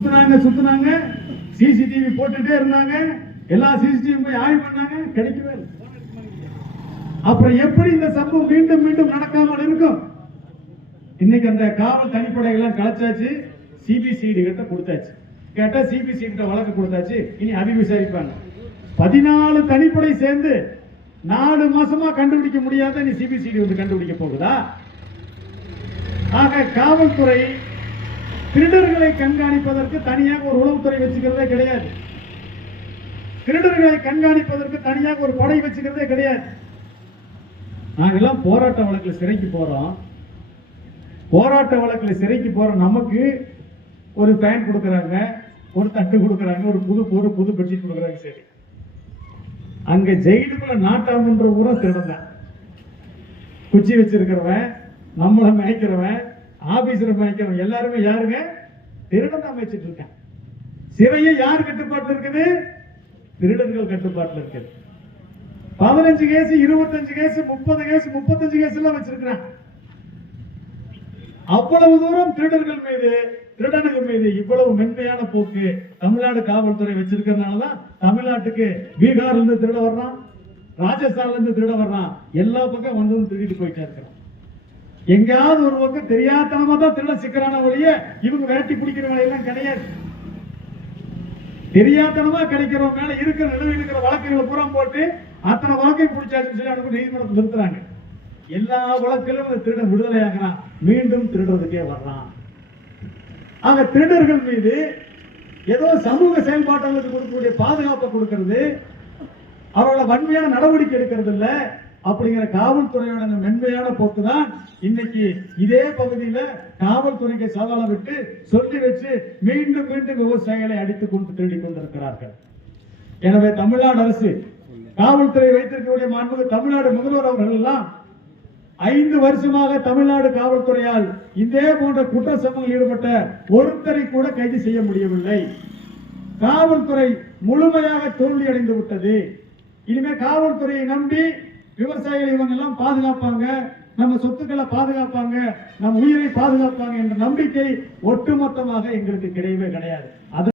சுத்துனாங்க CCTV போட்டுட்டே இருந்தாங்க. எல்லா சிசிடிவி போய் ஆய்வு பண்ணாங்க, கிடைக்கவே இல்லை. அப்புறம் எப்படி இந்த சம்பவம் மீண்டும் மீண்டும் நடக்காமல் இருக்கும்? இன்னைக்கு அந்த காவல் தனிப்படைகள் கலைச்சாச்சு, சிபிசிஐடி கிட்ட கொடுத்தாச்சு. கேட்டா சிபிசிஐடி கிட்ட வழக்கு கொடுத்தாச்சு, இனி அதை விசாரிப்பாங்க. 14 தனிப்படை சேர்ந்து 4 மாசமா கண்டுபிடிக்க முடியாத நீ சிபிசிஐடி வந்து கண்டுபிடிக்க போகுதா? ஆக காவல்துறை திருடர்களை கண்காணிப்பதற்கு தனியாக ஒரு உளவுத்துறை வச்சுக்கிறதே கிடையாது. திருடர்களை கண்காணிப்பதற்கு தனியாக ஒரு படை வச்சுக்கிறதே கிடையாது. நாங்கெல்லாம் போராட்ட வழக்கில் சிறைக்கு போறோம். போராட்ட வழக்கில் சிறைக்கு போற நமக்கு ஒரு பேன் கொடுக்கறாங்க, ஒரு தட்டு கொடுக்கறாங்க, ஒரு புது பெட்ஷீட் கொடுக்கறாங்க. சரி, அங்க ஜெயிலுக்குள்ள நாட்டாமன்ற ஊரா திருடன். குச்சி வச்சிருக்கிறவன், நம்மளை மயக்கிறவன், ஆபீசரை மயக்கிறவன் எல்லாருமே யாருங்க? திருடன் தான் வச்சிட்டு இருக்கான். சிறையை யார் கட்டுப்பாட்டில் இருக்குது? திருடர்கள் கட்டுப்பாட்டில் இருக்குது. 15 கேஸ், 25 கேஸ், 30 கேஸ், 35 கேஸ் எல்லாம் வச்சிருக்கிறான். அவ்வளவு தூரம் திருடர்கள் மீது, திருடர்கள் மீது இவ்வளவு மென்மையான போக்கு தமிழ்நாடு காவல்துறை வச்சிருக்கிறதுனாலதான் தமிழ்நாட்டுக்கு பீகார்ல இருந்து திருட வர்றான், ராஜஸ்தான்ல இருந்து திருட வர்றான், எல்லா பக்கம் வந்து திருடிட்டு போயிட்டே இருக்கிறான். எங்கேயாவது ஒரு பக்கம் தெரியாதனமா தான் திருட சிக்கிறான ஒழிய இவங்க விரட்டி பிடிக்கிற வேலையெல்லாம் கிடையாது. தெரியாதனமா கிடைக்கிறவங்க மேல இருக்கிற நிலுவையில் இருக்கிற வழக்குகளை பூரா போட்டு அத்தனை வழக்கை பிடிச்சாச்சுன்னு சொல்லி அனுப்பி நீதிமன்றத்தில் நிறுத்துறாங்க. எல்லா வழக்கிலும் இந்த திருடன் விடுதலை ஆகிறான், மீண்டும் திருடுறதுக்கே வர்றான். ஆக திருடர்கள் மீது ஏதோ சமூக செயல்பாட்டுகளுக்கு கொடுக்கக்கூடிய பாதுகாப்பை கொடுக்கிறது, அவர்களை வன்மையான நடவடிக்கை எடுக்கிறது இல்ல. அப்படிங்கிற காவல்துறையோட மென்மையான போக்கு தான் இன்னைக்கு இதே பகுதியில காவல்துறைக்கு சவால விட்டு சொல்லி வச்சு மீண்டும் மீண்டும் விவசாயிகளை அடித்துக் கொண்டு திருடி கொண்டிருக்கிறார்கள். எனவே தமிழ்நாடு அரசு காவல்துறை வைத்திருக்கக்கூடிய மாண்புமிகு தமிழ்நாடு முதல்வர் அவர்கள் எல்லாம் 5 வருஷமாக தமிழ்நாடு காவல்துறையால் இதே போன்ற குற்ற சம்பவங்களில் ஈடுபட்ட ஒருத்தரை கூட கைது செய்ய முடியவில்லை. காவல்துறை முழுமையாக தோல்வி அடைந்து விட்டது. இனிமே காவல்துறையை நம்பி விவசாயிகள் இவங்க எல்லாம் பாதுகாப்பாங்க, நம்ம சொத்துக்களை பாதுகாப்பாங்க, நம்ம உயிரை பாதுகாப்பாங்க என்ற நம்பிக்கை ஒட்டுமொத்தமாக எங்களுக்கு கிடையவே கிடையாது.